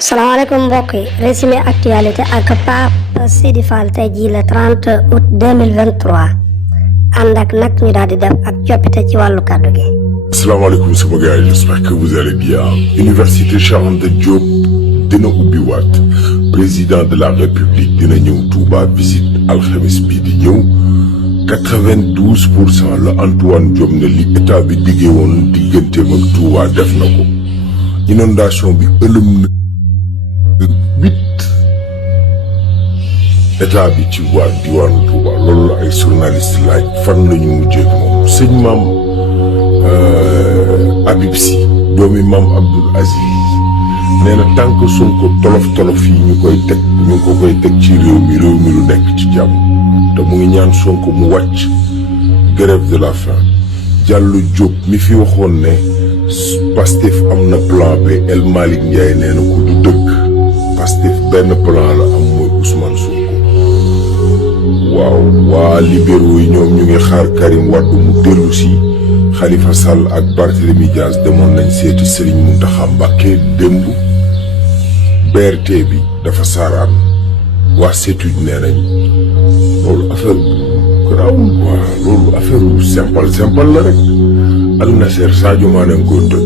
salaamaaleykum mbokk yi résumé actualité ak Pape Sidi Fall tey jii le 30 août 2023 ànd ak nag ñu daal di def ak coppite ci wàllu kàddu gi. asalaamaaleykum sama gars yi j'espère que vous allez bien. Université Cheikh Anta Diop dina ubbi waat président de la république dina ñëw Touba visite alxamis bi di ñëw 92% la Antoine Diome ne li état bi diggee woon digganteem ak Touba def na ko. inondation bi ëlëm na 8 état bi ci waa diwaanu Touba loolu la ay journaliste laaj fan la ñu mujjee moom sëñ maam Habib Sy doomi maam Abdoul Aziz nee na tànk Sonko tolof yi ñu koy teg ci réew mi lu nekk ci jàmm te mu ngi ñaan Sonko mu wàcc grève de la faim. Diallo Diop mi fi waxoon ne Pastef am na plan B El Malick Ndiaye nee na ko du dëgg Pastef benn plan la am mooy Ousmane Sonko. waaw waa libéraux yi ñoom ñu ngi xaar Karim Wade mu dellu si Khalifa Sall ak Barthélémy Dias demoon nañ seeti Serigne Mountakha Mbacké démb. BRT bi dafa saaraan waa CETUD nee nañ loolu affaire bu garaawul quoi loolu affaire bu simple la rek. Al Nasser Sadio Mané nga koy toj